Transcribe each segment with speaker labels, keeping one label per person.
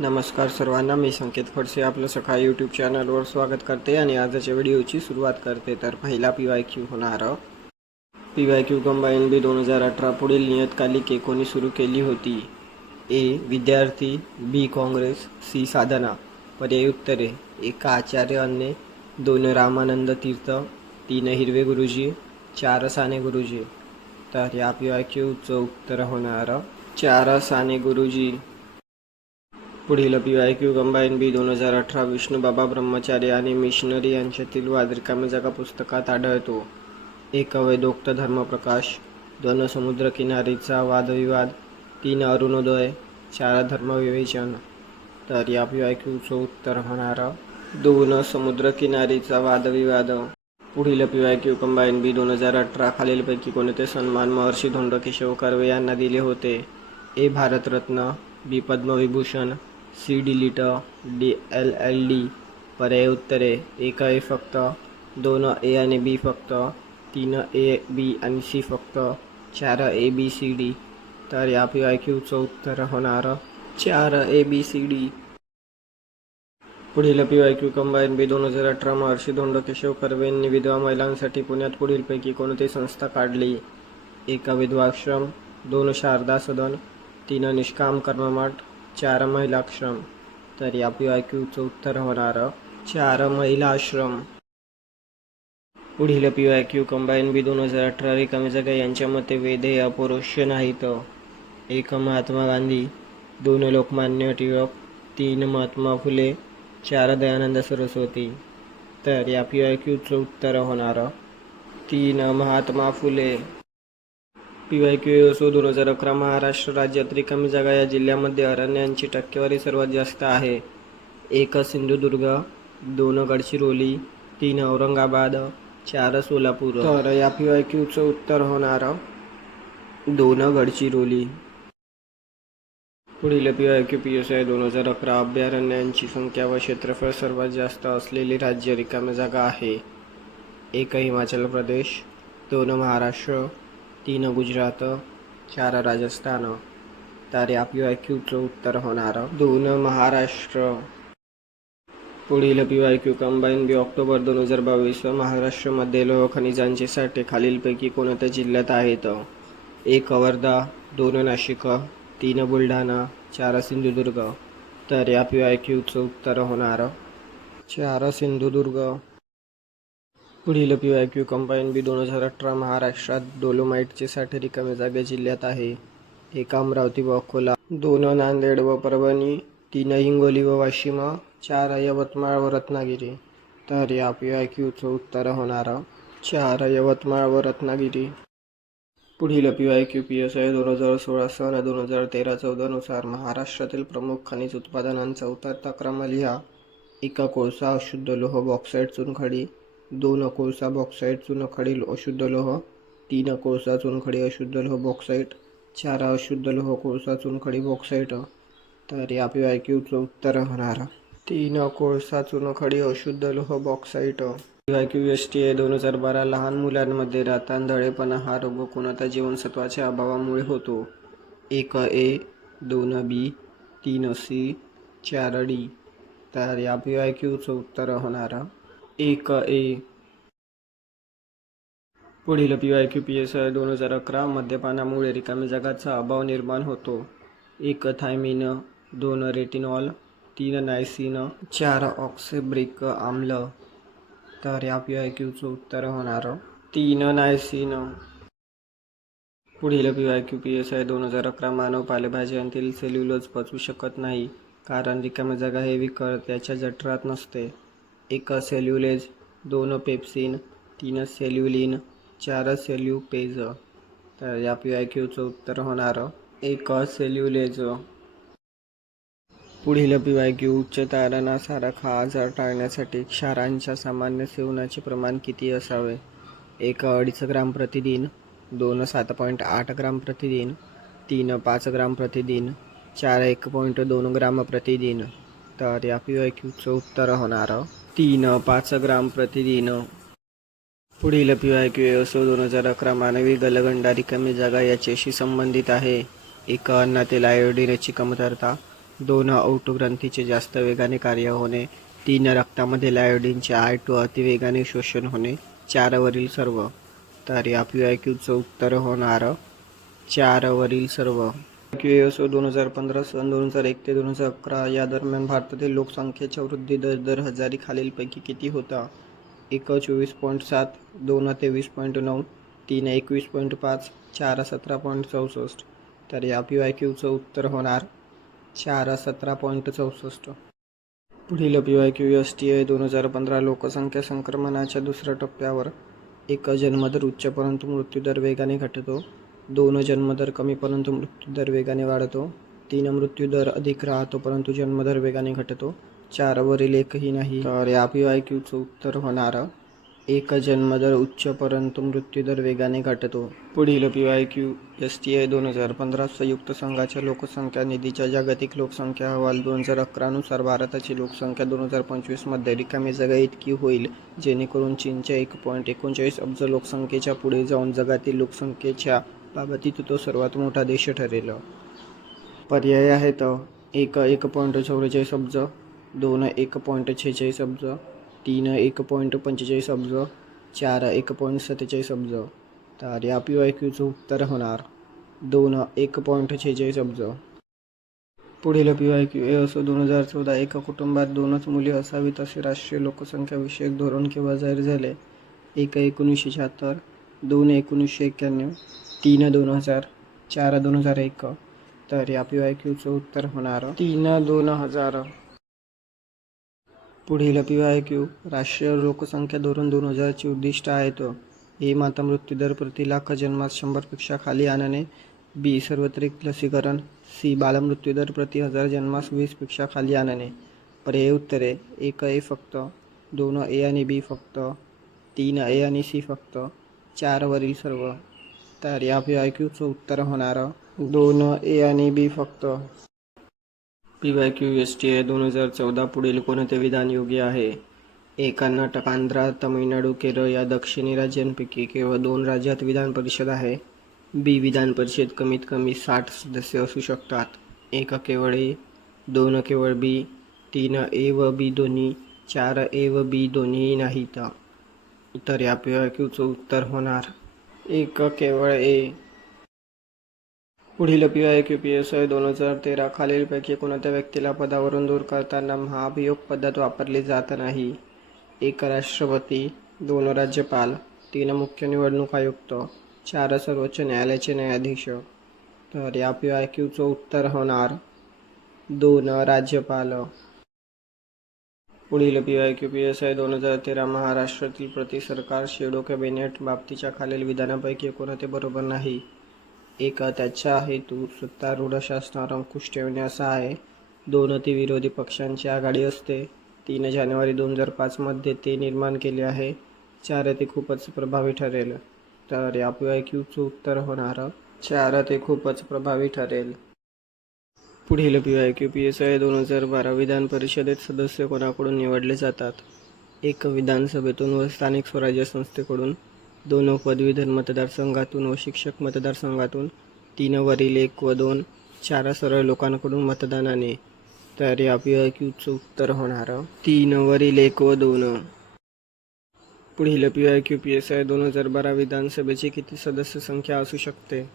Speaker 1: नमस्कार सर्वांना मी संकेत खडसे आपलं सकाळी यूट्यूब चॅनलवर स्वागत करते आणि आजच्या व्हिडिओची सुरुवात करते. तर पहिला पी वाय क्यू होणार. P Y Q combine B दोन हजार अठरा पुढील नियतकालिके कोणी सुरू केली होती. ए विद्यार्थी बी काँग्रेस सी साधना. पर्याय उत्तरे एका आचार्य अन्ने दोन रामानंद तीर्थ तीन हिरवे गुरुजी चार साने गुरुजी. तर या पी वाय क्यूचं उत्तर होणार. चार साने गुरुजी. पुढील P Y Q combine B दोन हजार अठरा विष्णुबाबा ब्रह्मचारी आणि मिशनरी यांच्यातील वाद रिकामी जागा पुस्तकात आढळतो. एक अवैधोक्त धर्मप्रकाश दोन समुद्रकिनारीचा वादविवाद तीन अरुणोदय चार धर्मविवेचन. तर या पी वाय क्यूचं उत्तर होणार दोन समुद्रकिनारीचा वादविवाद. पुढील P Y Q combine B दोन हजार अठरा खालीलपैकी कोणते सन्मान महर्षी धोंड केशव कर्वे यांना दिले होते? A Bharat Ratna B Padma Vibhushan C D D L L D पर्याय उत्तरे. एक ए फक्त दोन ए आणि बी फक्त तीन ए बी आणि सी फक्त चार ए बी सी डी. तर या पी आय क्यूचं उत्तर होणार चार ए बी सी डी. पुढील P Y Q combine B दोन हजार अठरा महर्षी धोंड केशव कर्वे यांनी विधवा महिलांसाठी पुण्यात पुढीलपैकी कोणती संस्था काढली? एक विधवाश्रम दोन शारदा सदन तीन निष्काम कर्ममाठ चार महिलाश्रम तर या पी आय क्यूचं उत्तर होणार चार महिला आश्रम. पुढील P Y Q combine B दोन हजार अठरा रिकामी जागा यांच्या मते वेदे अपरोक्ष नाहीत. एक महात्मा गांधी दोन लोकमान्य टिळक तीन महात्मा फुले चार दयानंद सरस्वती. तर या पी आय क्यूचं उत्तर होणार तीन Mahatma Phule. P Y Q असो दोन हजार अकरा महाराष्ट्र राज्यात रिकामी जागा या जिल्ह्यामध्ये अरण्यांची टक्केवारी सर्वात जास्त आहे. एक सिंधुदुर्ग दोन गडचिरोली तीन औरंगाबाद चार सोलापूर. तर या पी वाय क्यूचं उत्तर होणार दोन गडचिरोली. पुढील P Y Q P S I दोन हजार अकरा अभयारण्यांची संख्या व क्षेत्रफळ सर्वात जास्त असलेली राज्य रिकामी जागा आहे. एक हिमाचल प्रदेश दोन महाराष्ट्र तीन गुजरात चार राजस्थान तर या पी वाय क्यूचं उत्तर होणार दोन महाराष्ट्र. पुढील P Y Q combine B October दोन हजार बावीस महाराष्ट्रामध्ये लोह खनिजांचे साठे खालीलपैकी कोणत्या जिल्ह्यात आहेत? एक वर्धा दोन नाशिक तीन बुलढाणा चार सिंधुदुर्ग. तर या पी वाय क्यूचं उत्तर होणार चार सिंधुदुर्ग. पुढील P Y Q combine B दोन हजार अठरा महाराष्ट्रात डोलोमाईटचे साठे रिकामे जागे जिल्ह्यात आहे. एक अमरावती व अकोला दोन नांदेड व परभणी तीन हिंगोली व वाशिम चार यवतमाळ व रत्नागिरी. तर या पी आय क्यूचं उत्तर होणार चार यवतमाळ व रत्नागिरी. पुढील P I Q P S I दोन हजार सोळा सन दोन हजार तेरा चौदानुसार महाराष्ट्रातील प्रमुख खनिज उत्पादनांचा उतरता क्रम लिहा. एका कोळसा अशुद्ध लोह बॉक्साईट चुनखडी दोन कोळसा बॉक्साईट चुनखडील अशुद्ध लोह तीन कोळसा चुनखडी अशुद्ध लोह बॉक्साईट चार अशुद्ध लोह कोळसा चुनखडी बॉक्साईट. तर या पी आय क्यूचं उत्तर होणार तीन कोळसा चुनखडी अशुद्ध लोह bauxite. I Q S T A दोन हजार बारा लहान मुलांमध्ये रातांधळेपणा हा रोग कोणत्या जीवनसत्वाच्या अभावामुळे होतो. एक ए दोन बी तीन सी चार डी. तर या पी आय क्यूचं उत्तर होणार एक ए. पुढील P Y Q P S I दोन हजार अकरा मद्यपानामुळे रिकामी जगाचा अभाव निर्माण होतो. एक थायमिन दोन रेटिनॉल तीन नायसिन चार ऑक्सिब्रिक आम्ल. तर या पी वाय क्यूचं उत्तर होणार तीन नायसिन. पुढील P Y Q P S I दोन हजार अकरा मानव पालेभाज्यांतील सेल्युलोज पचवू शकत नाही. कारण रिकामी जागा हे विकर त्याच्या जठरात नसते. एक सेल्युलेज दोन पेप्सिन तीन सेल्युलिन चार सेल्युपेज. तर या पी आय क्यूचं उत्तर होणार एक सेल्युलेज. पुढील पी वाय क्यू उच्च तारणासारखा हा आजार टाळण्यासाठी क्षारांच्या सामान्य सेवनाचे प्रमाण किती असावे? एक अडीच ग्राम प्रतिदिन दोन सात पॉईंट आठ ग्राम प्रतिदिन तीन पाच ग्राम प्रतिदिन चार एक पॉईंट दोन ग्राम प्रतिदिन. तर या पी वाय क्यूचं उत्तर होणार तीन पाच ग्राम प्रतिदिन. पुढील पी वाय क्यू असो दोन हजार अकरा मानवी गलगंडारी कमी जागा याच्याशी संबंधित आहे. एक अन्नातील आयोडिनची कमतरता दोन औटग्रंथीचे जास्त वेगाने कार्य होणे तीन रक्तामधील आयोडीनचे आय टू अतिवेगाने शोषण होणे चार वरील सर्व. तर या पी आय क्यूचं उत्तर होणार चार वरील सर्व. क्यू एस ओ दोन हजार पंधरा सन दोन हजार एक ते दोन हजार अकरा या दरम्यान भारतातील लोकसंख्येच्या वृद्धी दर दर हजारी खालीलपैकी किती होता? एक चोवीस पॉईंट सात दोन तेवीस पॉईंट नऊ तीन एकवीस पॉईंट पाच चार सतरा पॉईंट चौसष्ट. तर या पी वाय क्यूचं उत्तर होणार चार सतरा पॉईंट चौसष्ट. पुढील P Y Q S T I दोन हजार पंधरा लोकसंख्या संक्रमणाच्या दुसऱ्या टप्प्यावर एक जन्मदर उच्च परंतु मृत्यूदर वेगाने घटतो. दोन जन्मदर कमी परंतु मृत्यूदर वेगाने वाढतो. तीन मृत्यूदर अधिक राहतो परंतु जन्मदर वेगाने घटतो. चारवरील एकही नाही. तर या पी वाय क्यूचं उत्तर होणार एक जन्मदर उच्च परंतु मृत्यूदर वेगाने घटतो. पुढील P Y Q S T I दोन हजार पंधरा संयुक्त संघाच्या लोकसंख्या निधीच्या जागतिक लोकसंख्या अहवाल दोन हजार अकरानुसार भारताची लोकसंख्या दोन हजार पंचवीसमध्ये रिकामी जागा इतकी होईल जेणेकरून चीनच्या एक पॉईंट एकोणचाळीस अब्ज लोकसंख्येच्या पुढे जाऊन जगातील लोकसंख्येच्या बाबतीत तो सर्वात मोठा देश ठरेल. पर्याय आहेत एक एक पॉईंट चौवेचाळीस अब्ज दोन एक पॉईंट छेचाळीस अब्ज तीन एक पॉईंट पंचेचाळीस अब्ज चार एक पॉईंट सत्तेचाळीस अब्ज तर या पी वाय क्यूचं उत्तर होणार. दोन एक पॉईंट छेचाळीस अब्ज पुढील पी वाय क्यू ए असो दोन हजार चौदा एका कुटुंबात दोनच मुली असावीत असे राष्ट्रीय लोकसंख्याविषयक धोरण केव्हा जाहीर झाले? एक एकोणीसशे शहात्तर दोन एकोणीसशे एक्क्याण्णव तीन दोन हजार चार दोन हजार एक. तर या पी वाय क्यूचं उत्तर होणार तीन दोन हजार. पुढील पी वाय क्यू राष्ट्रीय लोकसंख्या धोरण दोन हजारची उद्दिष्ट आहेत ए माता मृत्यूदर प्रति लाख जन्मात शंभरपेक्षा खाली आणणे. बी सार्वत्रिक लसीकरण. सी बालमृत्यूदर प्रति हजार जन्मास वीसपेक्षा खाली आणणे. पर्याय उत्तरे एक ए फक्त दोन ए आणि बी फक्त तीन ए आणि सी फक्त चार वरील सर्व. तर या पी आय क्यूचं उत्तर होणार दोन ए आणि बी फक्त. P Y Q S T I दोन हजार चौदा पुढील कोणते विधान योग्य आहे? ए कर्नाटक आंध्र तमिळनाडू केरळ या दक्षिणी राज्यांपैकी केवळ दोन राज्यात विधान परिषद आहे. बी विधान परिषद कमीत कमी साठ सदस्य असू शकतात. एक केवळ ए दोन केवळ बी तीन ए व बी दोन्ही चार ए व बी दोन्ही नाहीत. तर या पी वाय क्यूचं उत्तर होणार. एक केवळ ए. पुढील P I Q P S I दोन हजार तेरा खालीलपैकी कोणत्या व्यक्तीला पदावरून दूर करताना महाभियोग पद्धत वापरली जात नाही? एक राष्ट्रपती दोन राज्यपाल तीन मुख्य निवडणूक आयुक्त चार सर्वोच्च न्यायालयाचे न्यायाधीश. तर या पी आय क्यूचं उत्तर होणार दोन राज्यपाल. पुढील P Y Q P S I दोन हजार तेरा महाराष्ट्रातील प्रति सरकार शेडो कॅबिनेट बाबतीच्या खालील विधानापैकी कोणते बरोबर नाही. एक त्याचा हेतू सत्तारूढ शासनावर अंकुश ठेवणे असा आहे. दोन ती विरोधी पक्षांची आघाडी असते. तीन जानेवारी दोन हजार पाचमध्ये ते निर्माण केले आहे. चार ते खूपच प्रभावी ठरेल. तर या पी वाय क्यूचं उत्तर होणार. चार ते खूपच प्रभावी ठरेल. पुढील P Y Q P S I दोन हजार बारा विधान परिषदेत सदस्य कोणाकडून निवडले जातात? एक विधानसभेतून व स्थानिक स्वराज्य संस्थेकडून दोन पदवीधर मतदारसंघातून व शिक्षक मतदारसंघातून तीन वरील एक व दोन चार सरळ लोकांकडून मतदानाने तर या पी आय क्यूचं उत्तर होणार. तीन वरील एक व दोन. पुढील P I Q P S I दोन हजार बारा विधानसभेची किती सदस्य संख्या असू शकते?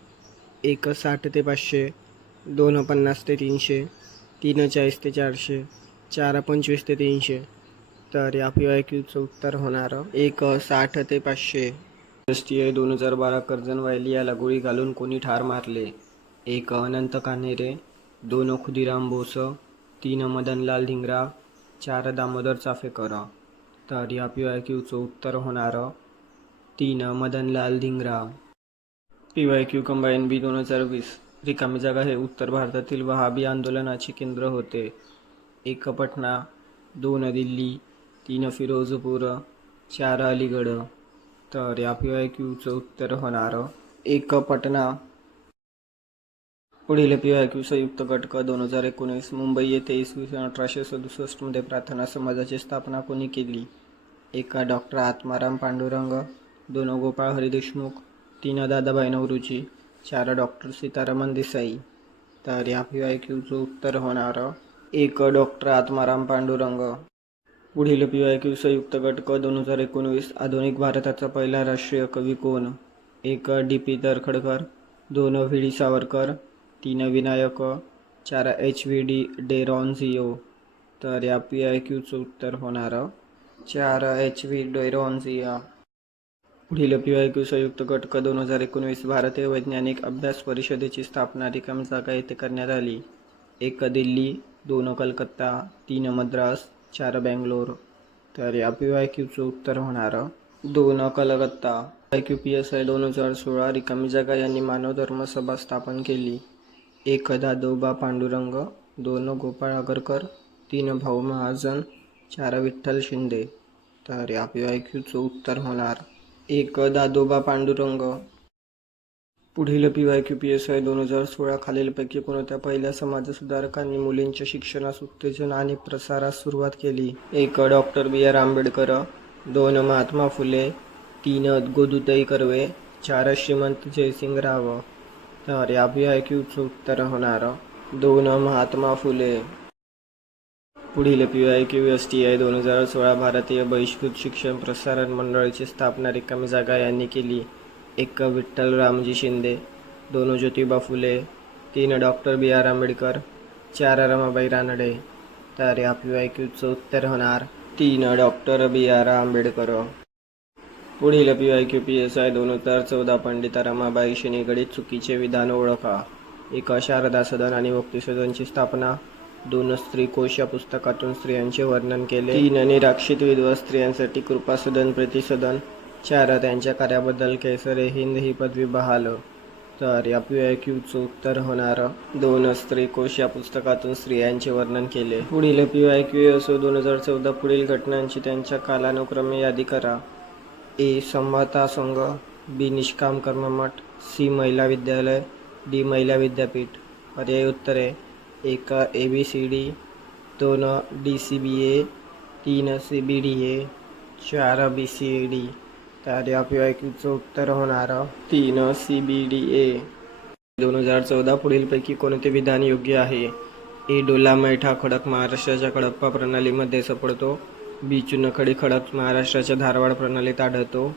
Speaker 1: एक साठ ते पाचशे दोन पन्नास ते तीनशे तीन चाळीस ते चारशे चार पंचवीस ते तीनशे. तर या पी वाय क्यूचं उत्तर होणार एक साठ ते पाचशे. राष्ट्रीय दोन हजार बारा कर्जन वायली याला गोळी घालून कोणी ठार मारले? एक अनंत कान्हेरे दोन खुदिराम बोस तीन मदनलाल धिंगरा चार दामोदर चाफेकर. तर या पी वाय क्यूचं उत्तर होणार तीन Madanlal Dhingra. P Y Q combine B दोन हजार वीस. रिकामी जागा हे उत्तर भारतातील वहाबी आंदोलनाचे केंद्र होते. एक पटना दोन दिल्ली तीन फिरोजपूर चार अलीगड तर या पी वाय क्यूचं उत्तर होणार एक पटना. पुढील पी वाय क्यू संयुक्त घटक दोन हजार एकोणीस मुंबई येथे इसवी सन अठराशे सदुसष्टमध्ये प्रार्थना समाजाची स्थापना कोणी केली? एका डॉक्टर आत्माराम पांडुरंग दोन गोपाळ हरी देशमुख तीन दादाबाई नवरूजी चार डॉक्टर सीतारामन देसाई. तर या पी वाय क्यूचं उत्तर होणार एक डॉक्टर आत्माराम पांडुरंग. पुढील पी वाय क्यू संयुक्त गट क दोन हजार एकोणवीस आधुनिक भारताचा पहिला राष्ट्रीय कवी कोण? एक डी पी दरखडकर दोन व्ही डी सावरकर तीन विनायक चार एच व्ही डी डेरॉन्झिओ. तर या पी आय क्यूचं उत्तर होणार चार एच व्ही डेरॉन्झिया पुढील पी क्यू संयुक्त गट क दोन हजार एकोणवीस भारतीय वैज्ञानिक अभ्यास परिषदेची स्थापना रिकामी जागा येथे करण्यात आली. एक दिल्ली दोन कलकत्ता तीन मद्रास चार बँगलोर. तर या पी क्यूचं उत्तर होणार. दोन Calcutta. I Q P S I दोन हजार सोळा रिकामी जागा यांनी मानव धर्म सभा स्थापन केली. एक दादोबा पांडुरंग दोन गोपाळ आगरकर तीन भाऊ महाजन चार विठ्ठल शिंदे. तर या पी वाय क्यूचं उत्तर होणार. एक दादोबा पांडुरंग. पुढील P Y Q P S I दोन हजार सोळा खालीलपैकी कोणत्या पहिल्या समाजसुधारकांनी मुलींच्या शिक्षणास उत्तेजन आणि प्रसारास सुरुवात केली? एक डॉक्टर बी आर आंबेडकर. दोन महात्मा फुले. तीन गोदुताई कर्वे. चार श्रीमंत जयसिंग राव. तर या पी आय क्यूचं उत्तर होणार. दोन महात्मा फुले. पुढील P I Q S T I दोन हजार सोळा भारतीय बहिष्कृत शिक्षण प्रसारण मंडळाची स्थापना रिकामी जागा यांनी केली. एक विठ्ठल रामजी शिंदे दोन ज्योतिबा फुले तीन डॉक्टर बी आर आंबेडकर चार रमाबाई रानडे. तर या पी आय क्यूचं उत्तर होणार तीन डॉक्टर बी आर आंबेडकर. पुढील P I Q P S I दोन हजार चौदा पंडिता रमाबाईशी निगडीत चुकीचे विधान ओळखा. एक शारदा सदन आणि मुक्ती सदनची स्थापना दोन स्त्री कोश या पुस्तकातून स्त्रियांचे वर्णन केले. तीन राक्षित विधवा स्त्रियांसाठी कृपा सदन प्रतिसदन चार त्यांच्या कार्याबद्दल केसरे हिंद ही पदवी बहाल. तर या पी आय क्यूचं उत्तर होणार. दोन स्त्री कोश या पुस्तकातून स्त्रियांचे वर्णन केले. पुढील पी आय क्यू असो दोन हजार चौदा पुढील घटनांची त्यांच्या कालानुक्रमे यादी करा. ए संभाता संघ बी निष्काम कर्ममठ सी महिला विद्यालय डी महिला विद्यापीठ. पर्याय उत्तरे. एक ए बी सी डी दोन डी सी बी ए तीन सी बी डी ए चार बी सी ए डी तर यापैकीचं उत्तर होणार तीन सी बी डी ए दोन हजार चौदा पुढीलपैकी कोणते विधान योग्य आहे? ए. डोला मैठा खडक महाराष्ट्राच्या खडप्पा प्रणालीमध्ये सापडतो. बी. चुनखडी खडक महाराष्ट्राच्या धारवाड प्रणालीत आढळतो.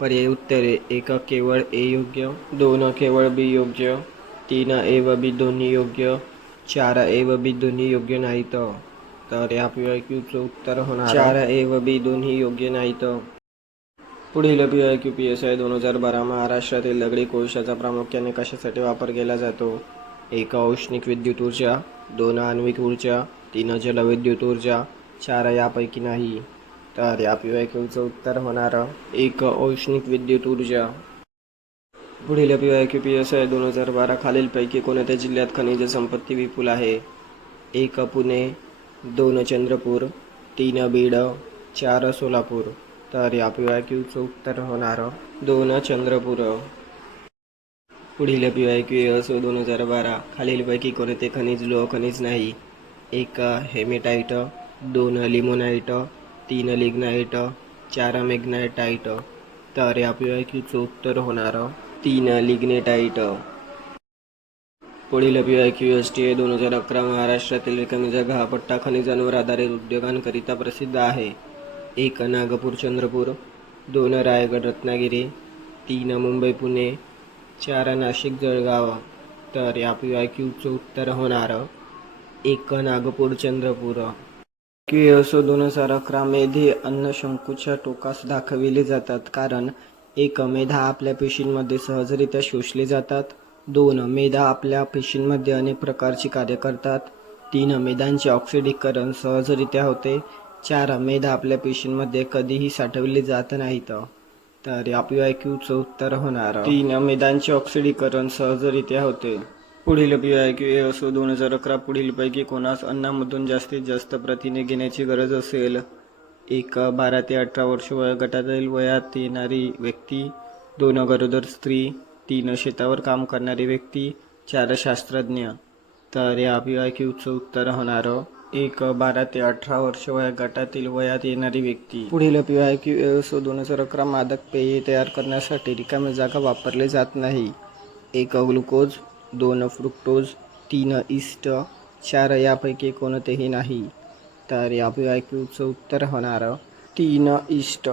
Speaker 1: पर्याय उत्तरे एक केवळ ए योग्य दोन केवळ बी योग्य तीन ए व बी दोन्ही योग्य चार ए व बी दोन्ही योग्य नाहीत. तर या पी आय क्यूचं उत्तर होणार चार ए व बी दोन्ही योग्य नाहीत. पुढील P I Q P S I दोन हजार बारा महाराष्ट्रातील दगडी कोळशाचा प्रामुख्याने कशासाठी वापर केला जातो? एक औष्णिक विद्युत ऊर्जा दोन आण्विक ऊर्जा तीन जलविद्युत ऊर्जा चार यापैकी नाही. तर या पी आय क्यूचं उत्तर होणार एक औष्णिक विद्युत ऊर्जा पुढील P I Q P S I दोन हजार बारा खालीलपैकी कोणत्या जिल्ह्यात खनिज संपत्ती विपुल आहे? एक पुणे दोन चंद्रपूर तीन बीड चार सोलापूर. तर या पी वाय क्यूचं उत्तर होणार दोन चंद्रपूर. पुढील पी वाय क्यू असो दोन हजार बारा खालीलपैकी कोणते खनिज लोह खनिज नाही? एक हेमेटाईट दोन लिमोनाईट तीन लिग्नाईट चार मेग्नाटाईट तर या पी वाय क्यूचं उत्तर होणार तीन लिग्नेटाईट पुढील P I Q S T A दोन हजार अकरा महाराष्ट्रातील रिकामी जागा हा पट्टा खनिजांवर आधारित उद्योगांकरिता प्रसिद्ध आहे. एक नागपूर चंद्रपूर दोन रायगड रत्नागिरी तीन मुंबई पुणे चार नाशिक जळगाव. तर या पी आय क्यूचं उत्तर होणार एक नागपूर चंद्रपूर. क्यू एस दोन हजार अकरा मेधे अन्न शंकूच्या टोकास दाखविले जातात. कारण एक मेधा आपल्या पेशींमध्ये सहजरित्या शोषले जातात. दोन मेधा आपल्या पेशींमध्ये अनेक प्रकारची कार्य करतात. तीन मेधांचे ऑक्सिडीकरण सहजरित्या होते. चार मेधा आपल्या पेशींमध्ये कधीही साठवले जात नाहीत. तर या पी आय क्यूचं उत्तर होणार. तीन मेधांचे ऑक्सिडीकरण सहजरित्या होते. पुढील पी आय क्यू असो दोन हजार अकरा पुढीलपैकी कोणास अन्नामधून जास्तीत जास्त प्रथिने घेण्याची गरज असेल? एक बारा ते अठरा वर्ष वयोगटातील वयात येणारी व्यक्ती दोन अगोदर स्त्री तीन शेतावर काम करणारी व्यक्ती चार शास्त्रज्ञ. तर या पी क्यूचं उत्तर होणार एक बारा ते अठरा वर्ष वयोगटातील वयात येणारी व्यक्ती. पुढील पी आय क्यू दोन हजार अकरा मादक पेये तयार करण्यासाठी रिकामी जागा वापरले जात नाही. एक ग्लुकोज दोन फ्रुक्टोज तीन इष्ट चार यापैकी कोणतेही नाही. तर यापैकी पी क्यूचं उत्तर होणार तीन इष्ट.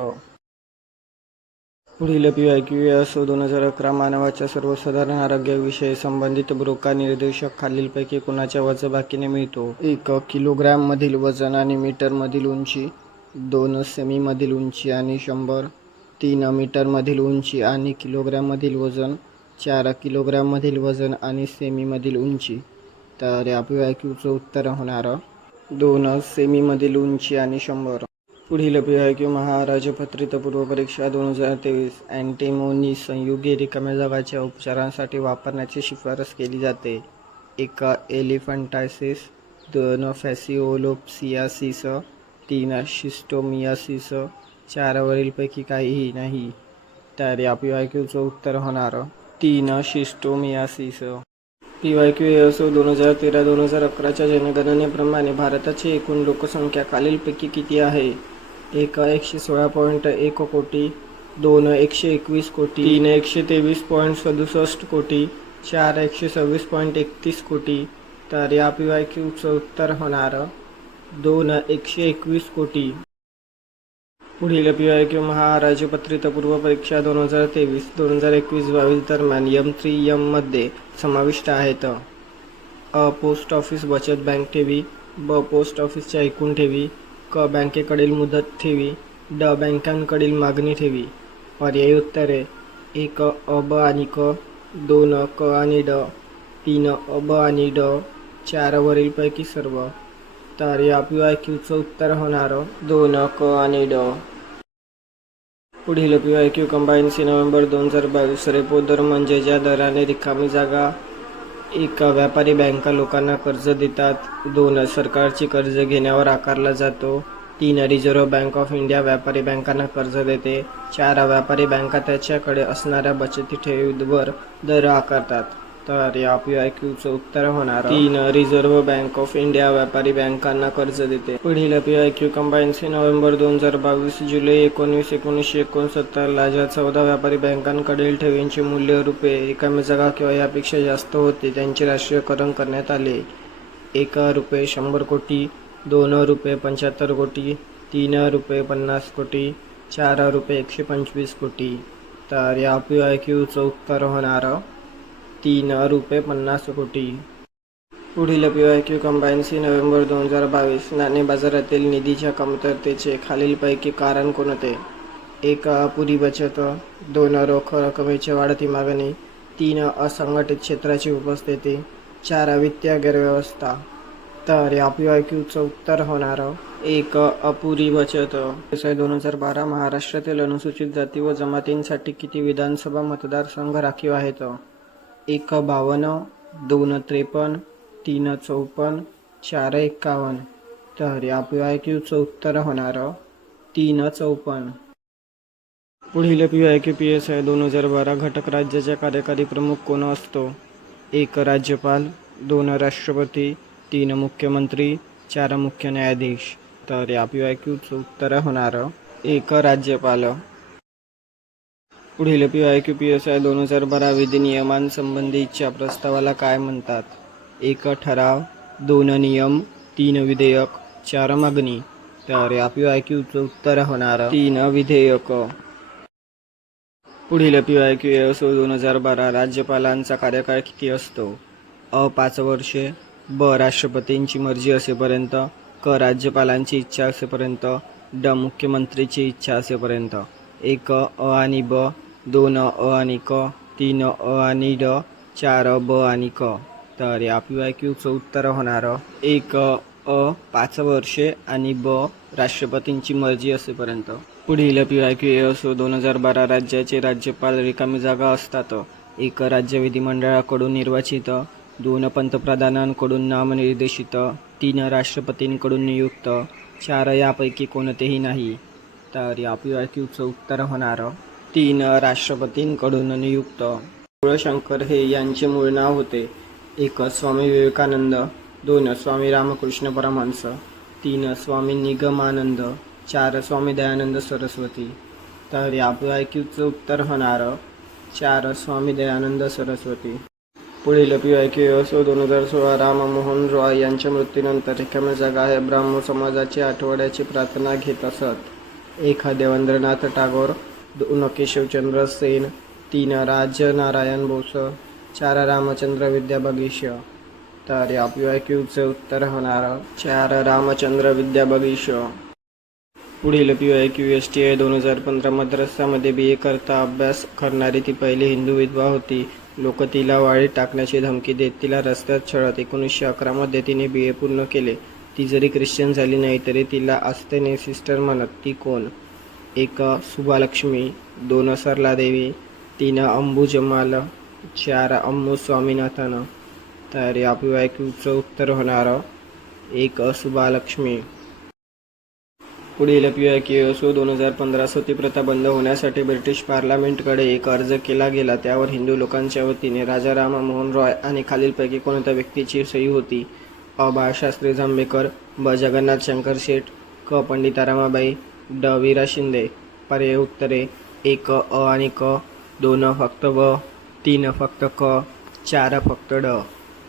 Speaker 1: पुढील पी आय क्यू असो दोन हजार अकरा मानवाच्या सर्वसाधारण आरोग्याविषयी संबंधित ब्रोका निर्देशक खालीलपैकी कोणाच्या वजबाकीने मिळतो? एक किलोग्रॅममधील वजन आणि मीटरमधील उंची दोन सेमीमधील उंची आणि शंभर तीन मीटरमधील उंची आणि किलोग्रॅममधील वजन चार किलोग्रॅममधील वजन आणि सेमीमधील उंची. तर या पी आय क्यूचं उत्तर होणार दोन सेमीमधील उंची आणि शंभर. पुढील पी आय क्यू महाराजपत्रित परीक्षा दोन हजार तेवीस. अँटीमोनी संयुगी रिकाम्या जागाच्या उपचारांसाठी वापरण्याची शिफारस केली जाते. एक एलिफंटायसिस दोन फॅसिओलोप्सियासिस तीन शिस्टोमियासिस चारवरीलपैकी काहीही नाही. तर या पी आय क्यूचं उत्तर होणार. तीन schistosomiasis. P Y Q S O दोन हजार तेरा दोन हजार अकराच्या जनगणनेप्रमाणे भारताची एकूण लोकसंख्या खालीलपैकी किती आहे? एक एकशे सोळा पॉईंट एक कोटी दोन एकशे एकवीस कोटी तीन एकशे तेवीस पॉईंट सदुसष्ट कोटी चार एकशे सव्वीस पॉईंट एकतीस कोटी. तर या पी वाय क्यूचं उत्तर होणार दोन एकशे एकवीस कोटी. पुढील पी वाय क्यू महाराजपत्रित पूर्व परीक्षा दोन हजार तेवीस दोन हजार एकवीस बावीस दरम्यान यम थ्री यममध्ये समाविष्ट आहेत. अ पोस्ट ऑफिस बचत बँक ठेवी ब पोस्ट ऑफिसच्या एकूण ठेवी क बँकेकडील मुदत ठेवी ड बँकांकडील मागणी ठेवी. पर्यायी उत्तरे. एक अ ब आणि क. दोन क आणि ड. तीन अ ब आणि ड. चार वरीलपैकी सर्व. तर या पी आय क्यूचं उत्तर होणार दोन क आणि ड. पुढील पी वाय क्यू कंबाईनचे नोव्हेंबर दोन हजार बावीस रेपो दर म्हणजे ज्या दराने रिकामी जागा. एका व्यापारी बँका लोकांना कर्ज देतात. दोन सरकारची कर्ज घेण्यावर आकारला जातो. तीन रिझर्व्ह बँक ऑफ इंडिया व्यापारी बँकांना कर्ज देते. चार व्यापारी बँका त्याच्याकडे असणाऱ्या बचती ठेवीवर दर आकारतात. तर या पी आय क्यूचं उत्तर होणार. तीन रिझर्व्ह बँक ऑफ इंडिया व्यापारी बँकांना कर्ज देते. पुढील पी आय क्यू कंबाईनचे नोव्हेंबर दोन हजार बावीस जुलै एकोणवीस एकोणीसशे एकोणसत्तरला ज्या चौदा व्यापारी बँकांकडील ठेवींचे मूल्य रुपये रिकामी जागा किंवा यापेक्षा जास्त होते त्यांचे राष्ट्रीयकरण करण्यात आले. एक रुपये शंभर कोटी दोन रुपये पंच्याहत्तर कोटी तीन रुपये पन्नास कोटी चार रुपये एकशे पंचवीस कोटी. तर या पी आय क्यूचं उत्तर होणार. तीन रुपये पन्नास कोटी. पुढील P I Q combine C November दोन हजार बावीस नाणे बाजारातील निधीच्या कमतरतेचे खालीलपैकी कारण कोणते? एक अपुरी बचत. दोन रोख रकमेची वाढती मागणी. तीन असंघटित क्षेत्राची उपस्थिती. चार वित्तीय गैरव्यवस्था. तर या पी आय क्यूचं उत्तर होणार. एक अपुरी बचत. दोन हजार बारा महाराष्ट्रातील अनुसूचित जाती व जमातींसाठी किती विधानसभा मतदारसंघ राखीव आहेत? एक बावन्न दोन त्रेपन्न तीन चौपन्न चार एक्कावन्न तर या पी आय क्यूचं उत्तर होणार तीन चौपन्न. पुढील P I Q P S I दोन हजार बारा घटक राज्याचा कार्यकारी प्रमुख कोण असतो? एक राज्यपाल दोन राष्ट्रपती तीन मुख्यमंत्री चार मुख्य न्यायाधीश. तर या पी आय क्यूचं उत्तर होणार एक राज्यपाल. पुढील P I Q P S I दोन हजार बारा विधिनियमांसंबंधीच्या प्रस्तावाला काय म्हणतात? एक ठराव. दोन नियम. तीन विधेयक. चार मागणी. तर या पी आय क्यूचं उत्तर होणार. तीन विधेयक. पुढील पी आय क्यू असो दोन हजार बारा राज्यपालांचा कार्यकाळ किती असतो? अ पाच वर्षे. ब राष्ट्रपतींची मर्जी असेपर्यंत. क राज्यपालांची इच्छा असेपर्यंत. ड मुख्यमंत्रीची इच्छा असेपर्यंत. एक अ आणि ब. दोन अ आणि क तीन अ आणि ड चार ब आणि क. तर या पी वाय क्यूचं उत्तर होणार एक अ पाच वर्षे आणि ब राष्ट्रपतींची मर्जी असेपर्यंत. पुढील पी वाय क्यू असो दोन हजार बारा राज्याचे राज्यपाल रिकामी जागा असतात. एक राज्य विधिमंडळाकडून निर्वाचित दोन पंतप्रधानांकडून नामनिर्देशित तीन राष्ट्रपतींकडून नियुक्त चार यापैकी कोणतेही नाही. तर या पी वाय क्यूचं उत्तर होणार तीन राष्ट्रपतींकडून नियुक्त. शिवशंकर हे यांचे मूळ नाव होते. एक स्वामी विवेकानंद दोन स्वामी रामकृष्ण परमहंस तीन स्वामी निगमानंद चार स्वामी दयानंद सरस्वती. तर या क्यूचं उत्तर होणार चार स्वामी दयानंद सरस्वती. पुढील पी आय क्यू असो दोन हजार सोळा राममोहन रॉय यांच्या मृत्यूनंतर रिकाम्या जागा हे ब्राह्मण समाजाची आठवड्याची प्रार्थना घेत असत. एक हा देवेंद्रनाथ टागोर दोन केशवचंद्र सेन तीन राजनारायण बोस चार रामचंद्र विद्या बगीश तर या पी आय क्यूचं उत्तर होणार चार रामचंद्र विद्या बगीश पुढील P I Q S T I दोन हजार पंधरा मद्रासामध्ये बी ए करता अभ्यास करणारी ती पहिली हिंदू विधवा होती. लोक तिला वाळीत टाकण्याची धमकी देत तिला रस्त्यात छळत एकोणीसशे अकरामध्ये तिने बी ए पूर्ण केले. ती जरी ख्रिश्चन झाली नाही तरी तिला आस्थेने सिस्टर म्हणत ती कोण? एक सुभालक्ष्मी दोन सरला देवी तीन अंबुजमाल चार अम्मू स्वामीनाथन तर या पी आय क्यूचं उत्तर होणार एक सुभालक्ष्मी पुढील पी आय क्यू असो दोन हजार पंधरा सती प्रथा बंद होण्यासाठी ब्रिटिश पार्लमेंटकडे एक अर्ज केला गेला. त्यावर हिंदू लोकांच्या वतीने राजा राममोहन रॉय आणि खालीलपैकी कोणत्या व्यक्तीची सही होती? अ. बाळशास्त्री जांभेकर ब. जगन्नाथ शंकर शेठ क. पंडिता रमाबाई ड वीरा शिंदे. पर्याय उत्तरे. एक अ आणि क. दोन फक्त ब तीन फक्त क. चार फक्त ड.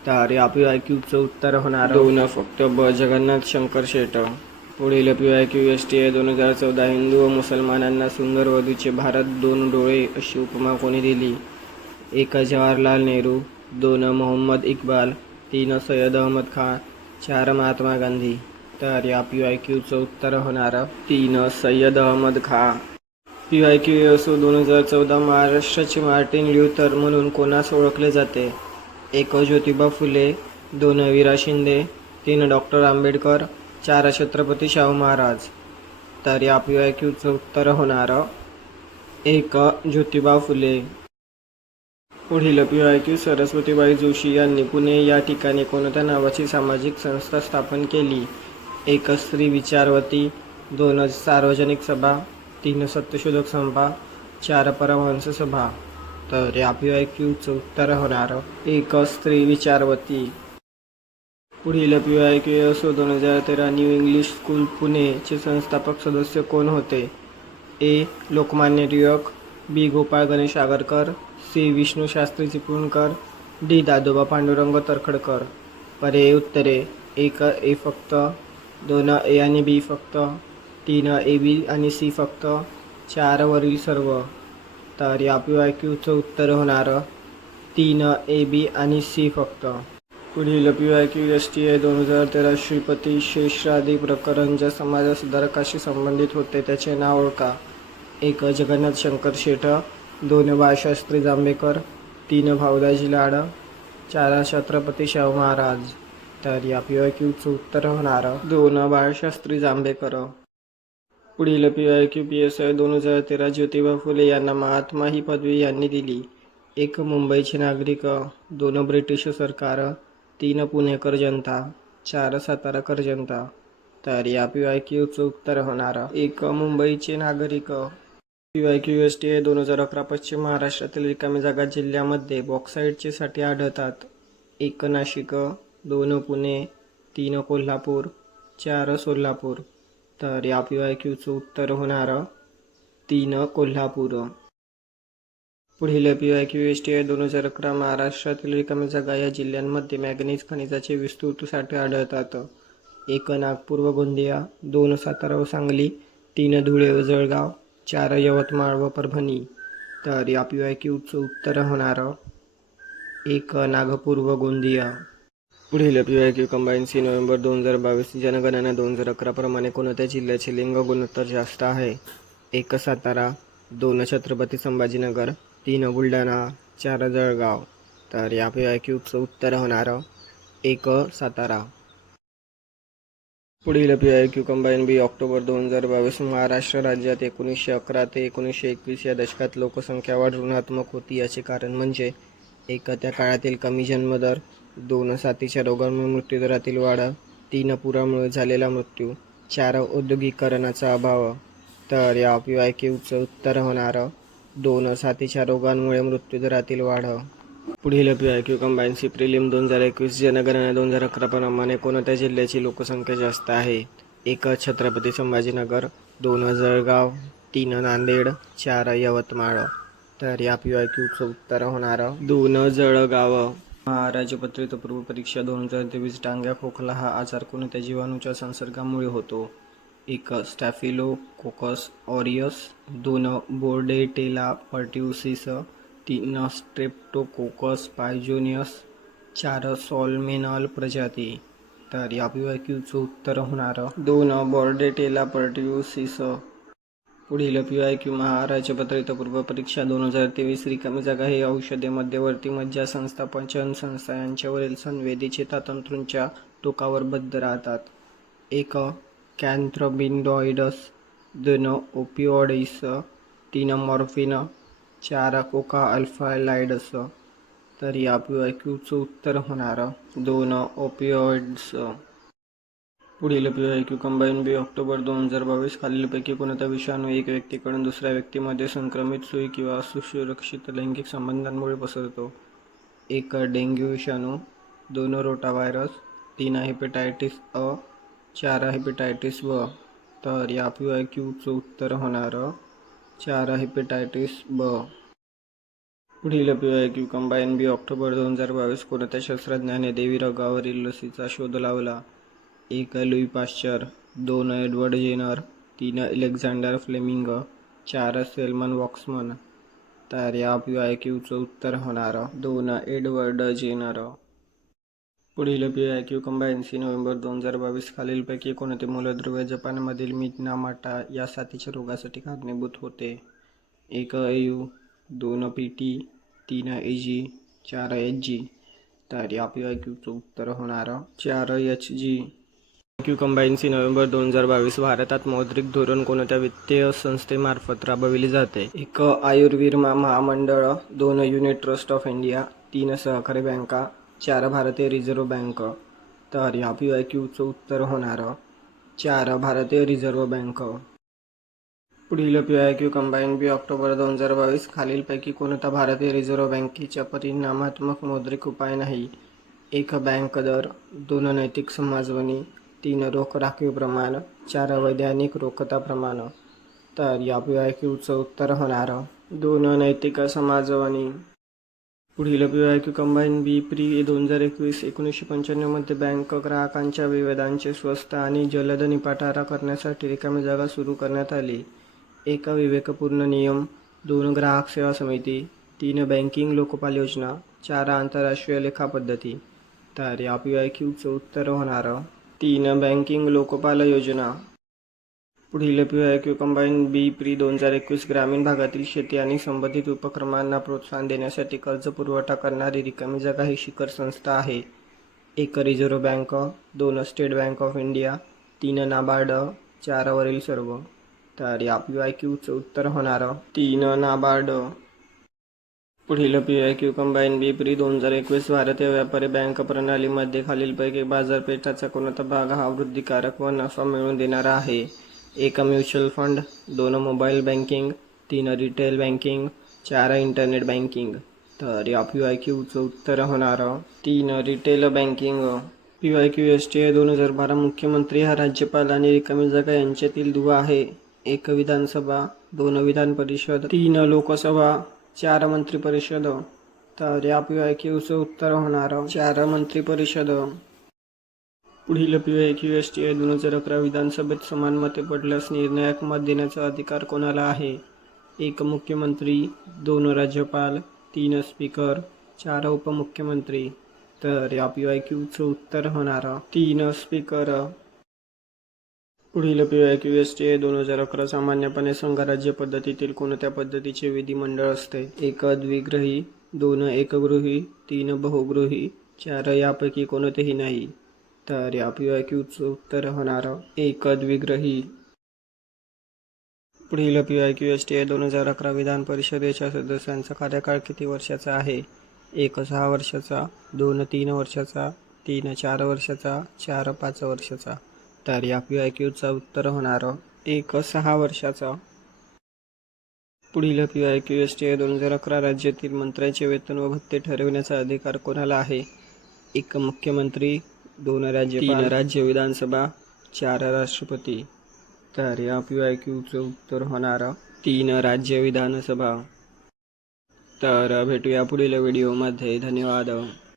Speaker 1: तर या पी आय क्यूचं उत्तर होणार. दोन फक्त ब. जगन्नाथ शंकर शेट. पुढील P I Q S T I दोन हजार चौदा हिंदू व मुसलमानांना सुंदर वधूचे भारत दोन डोळे अशी उपमा कोणी दिली? एक जवाहरलाल नेहरू दोन मोहम्मद इक्बाल तीन सय्यद अहमद खान चार महात्मा गांधी. तर या पी आय क्यूचं उत्तर होणार तीन सय्यद अहमद खा. पी आय क्यू असो दोन हजार चौदा महाराष्ट्राचे मार्टिन ल्युथर म्हणून कोणास ओळखले जाते? एक ज्योतिबा फुले दोन वीरा शिंदे तीन डॉक्टर आंबेडकर चार छत्रपती शाहू महाराज. तर या पी आय क्यूचं उत्तर होणार एक ज्योतिबा फुले. पुढील P I Q Saraswatibai Joshi यांनी पुणे या ठिकाणी कोणत्या नावाची सामाजिक संस्था स्थापन केली? एक स्त्री विचारवती दोन सार्वजनिक सभा तीन सत्यशोधक सभा चार परमहंस सभा. तर या पी वाय क्यूचं उत्तर होणार एक स्त्री विचारवती. पुढील पी आय क्यू असो दोन हजार तेरा न्यू इंग्लिश स्कूल पुणेचे संस्थापक सदस्य कोण होते? A. Lokmanya Tilak B. Gopal Ganesh Agarkar C. Vishnu Shastri Chiplunkar D. Dadoba Pandurang Tarkhadkar. पर्याय उत्तरे एक ए फक्त. दोन ए आणि बी फक्त तीन ए बी आणि सी फक्त चारवरील सर्व. तर या पी आय क्यूचं उत्तर होणार तीन ए बी आणि सी फक्त. पुढील P Y Q S T I दोन हजार तेरा श्रीपती शेषरादी प्रकरण ज्या समाज सुधारकाशी संबंधित होते त्याचे नाव ओळखा. एक जगन्नाथ शंकर शेठ. दोन बाळशास्त्री जांभेकर. तीन भाऊदाजी लाड. चार छत्रपती शाहू महाराज. तर या पी आय क्यूचं उत्तर होणार. दोन बाळशास्त्री जांभेकर. पुढील P I Q P S I दोन हजार तेरा ज्योतिबा फुले यांना महात्मा ही पदवी यांनी दिली. एक मुंबईचे नागरिक दोन ब्रिटिश सरकार तीन पुणेकर जनता चार साताराकर जनता. तर या पी आय क्यूचं उत्तर होणार. एक मुंबईचे नागरिक. P Y Q S T A दोन हजार अकरा पश्चिम महाराष्ट्रातील रिकामी जागा जिल्ह्यामध्ये बॉक्साईडचे साठी आढळतात. एक नाशिक. दोन पुणे तीन कोल्हापूर चार सोलापूर. तर या पी वाय क्यूचं उत्तर होणार तीन कोल्हापूर. पुढील P Y Q S T I दोन हजार अकरा महाराष्ट्रातील रिकामी जागा या जिल्ह्यांमध्ये मॅग्नेज खनिजाचे विस्तृत साठे आढळतात. एक नागपूर व गोंदिया दोन सातारा व सांगली तीन धुळे व जळगाव चार यवतमाळ व परभणी. तर या पी वाय क्यूचं उत्तर होणार एक नागपूर व गोंदिया. पुढील P Q combine C November दोन हजार बावीस जनगणना दोन हजार अकराप्रमाणे कोणत्या जिल्ह्याचे लिंग गुणोत्तर जास्त आहे. एक सातारा दोन छत्रपती संभाजीनगर तीन बुलढाणा चार जळगाव. तर या पी क्यूचं उत्तर होणार एक सातारा. पुढील P I Q combine B October दोन हजार बावीस महाराष्ट्र राज्यात एकोणीसशे अकरा ते एकोणीसशे एकवीस या दशकात लोकसंख्या वाढ ऋणात्मक होती. याचे कारण म्हणजे एक त्या काळातील कमी जन्मदर दोन साथीच्या रोगांमुळे मृत्यूदरातील वाढ तीन पुरामुळे झालेला मृत्यू चार औद्योगिकरणाचा अभाव तर या पी क्यूचं उत्तर होणार दोन साथीच्या रोगांमुळे मृत्यूदरातील वाढ. पुढील P I Q combine C prelim दोन हजार एकवीस जनगणना दोन हजार अकरा प्रमाणे कोणत्या जिल्ह्याची लोकसंख्या जास्त आहे? एक छत्रपती संभाजीनगर दोन जळगाव तीन नांदेड चार यवतमाळ. तर या पी आय क्यूचं उत्तर होणार दोन जळगाव. महाराजपत्रित पूर्वपरीक्षा दोन हजार तेवीस टांग्या खोकला हा आजार कोणत्या जीवाणूच्या संसर्गामुळे होतो? एक स्टॅफिलो कोकस ऑरियस. दोन बोर्डेटेला पर्ट्युसिस. तीन स्ट्रेप्टोकोकस पायजोनियस. चार सॉलमेनॉल प्रजाती. तर या उत्तर होणार. दोन बॉर्डेटेला पर्ट्युसिस. पुढील पी आय क्यू महाराजपत्रित पूर्वपरीक्षा दोन हजार तेवीस रिकामी जागा हे औषधे मध्यवर्ती मज्जा संस्था पचन संस्था यांच्यावरील संवेदी चेतातंतूंच्या टोकावर बद्ध राहतात. एक कॅन्थ्रबिंडॉइडस. दोन ओपिओडिस. तीन मॉर्फिन. चार कोका अल्फालायडस तर या पी आय क्यूचं उत्तर होणार. दोन ओपिओइड्स पुढील P I Q combine B October दोन हजार बावीस खालीलपैकी कोणता विषाणू एक व्यक्तीकडून दुसऱ्या व्यक्तीमध्ये संक्रमित सुई किंवा सुसुरक्षित लैंगिक संबंधांमुळे पसरतो? एक डेंग्यू विषाणू. दोन रोटा व्हायरस. तीन हेपेटायटिस अ चार हेपेटायटिस ब तर या पी आय क्यूचं उत्तर होणार. चार हेपेटायटिस ब पुढील P I Q combine B October दोन हजार बावीस कोणत्या शास्त्रज्ञाने देवी रोगावरील लसीचा शोध लावला? एक लुई पाश्चर दोन एडवर्ड जेनर तीन अलेक्झांडर फ्लेमिंग चार सेल्मन वॉक्समन. तर या पी आय क्यूचं उत्तर होणार दोन एडवर्ड जेनर. पुढील P I Q combine C November दोन हजार बावीस खालीलपैकी कोणते मूलद्रव्य जपानमधील मिटनामाटा या साथीच्या रोगासाठी कारणीभूत होते. एक यू दोन पी टी तीन ए जी चार एच जी. तर या पी आय क्यूचं उत्तर होणार चार H G. Q combine C November दोन हजार बावीस भारतात मौद्रिक धोरण कोणत्या वित्तीय संस्थेमार्फत राबविली जाते? एक आयुर्विमा महामंडळ दोन युनिट ट्रस्ट ऑफ इंडिया तीन सहकारी बँका चार भारतीय रिझर्व्ह बँक. तर या पी आय क्यूचं उत्तर होणार चार भारतीय रिझर्व्ह बँक. पुढील P I Q combine B October दोन हजार बावीस. खालीलपैकी कोणता भारतीय रिझर्व्ह बँकेच्या परिणामात्मक मौद्रिक उपाय नाही? एक बँक दर दोन नैतिक समाजवनी तीन रोख राखीव प्रमाण चार वैधानिक रोखता प्रमाण. तर या पी क्यूचं उत्तर होणार. दोन नैतिक समाजवाणी पुढील P I Q combine B pre दोन हजार एकवीस एकोणीसशे पंच्याण्णवमध्ये बँक ग्राहकांच्या विवेदांचे स्वस्त आणि जलद निपाटारा करण्यासाठी रिकामी जागा सुरू करण्यात आली. एक विवेकपूर्ण नियम दोन ग्राहक सेवा समिती तीन बँकिंग लोकपाल योजना चार आंतरराष्ट्रीय लेखा पद्धती. तर या पी आय क्यूचं उत्तर होणार. तीन बँकिंग लोकपाल योजना. पुढील P I Q combine B pre दोन हजार एकवीस ग्रामीण भागातील शेती आणि संबंधित उपक्रमांना प्रोत्साहन देण्यासाठी कर्ज पुरवठा करणारी रिकामी जागा ही शिखर संस्था आहे. एक रिझर्व्ह बँक दोन स्टेट बँक ऑफ इंडिया तीन नाबार्ड चारावरील सर्व. तर या पी आय क्यूचं उत्तर होणार. तीन नाबार्ड. पुढील P I Q combine B pre दोन हजार एकवीस भारतीय व्यापारी बँक प्रणालीमध्ये खालीलपैकी बाजारपेठाचा कोणता भाग हा वृद्धिकारक व नफा मिळवून देणारा आहे? एक म्युच्युअल फंड. दोन मोबाईल बँकिंग. तीन रिटेल बँकिंग. चार इंटरनेट बँकिंग. तर या पी आय क्यूचं उत्तर होणार. तीन retail banking. P I Q S T दोन हजार बारा मुख्यमंत्री हा राज्यपाल आणि रिकामी जागा यांच्यातील दुवा आहे. एक विधानसभा. दोन विधान परिषद. तीन लोकसभा. चार मंत्री परिषद तर या पी आय क्यूचं उत्तर होणार. चार मंत्री परिषद पुढील P I Q S T I दोन हजार अकरा विधानसभेत समान मते पडल्यास निर्णायक मत देण्याचा अधिकार कोणाला आहे? एक मुख्यमंत्री दोन राज्यपाल तीन स्पीकर चार उपमुख्यमंत्री. तर या पी आय क्यूचं उत्तर होणार. तीन स्पीकर. पुढील P I Q S T दोन हजार अकरा सामान्यपणे संघराज्य पद्धतीतील कोणत्या पद्धतीचे विधिमंडळ असते? एक द्विग्रही दोन एकगृही तीन बहुगृही चार यापैकी कोणतेही नाही. तर या पी आय क्यूचं उत्तर होणार एक द्विग्रही. पुढील P I Q S T दोन हजार अकरा विधान परिषदेच्या सदस्यांचा कार्यकाळ किती वर्षाचा आहे? एक सहा वर्षाचा दोन तीन वर्षाचा तीन चार वर्षाचा चार पाच वर्षाचा. तर या पी आय क्यूचं उत्तर होणार एक सहा वर्षाचा. पुढील P I Q S T दोन हजार अकरा राज्यातील मंत्र्यांचे वेतन व भत्ते ठरविण्याचा अधिकार कोणाला आहे? एक मुख्यमंत्री दोन राज्य तीन राज्य विधानसभा चार राष्ट्रपती. तर या पी आय क्यूचं उत्तर होणार तीन राज्य विधानसभा. तर भेटूया पुढील व्हिडिओमध्ये. धन्यवाद.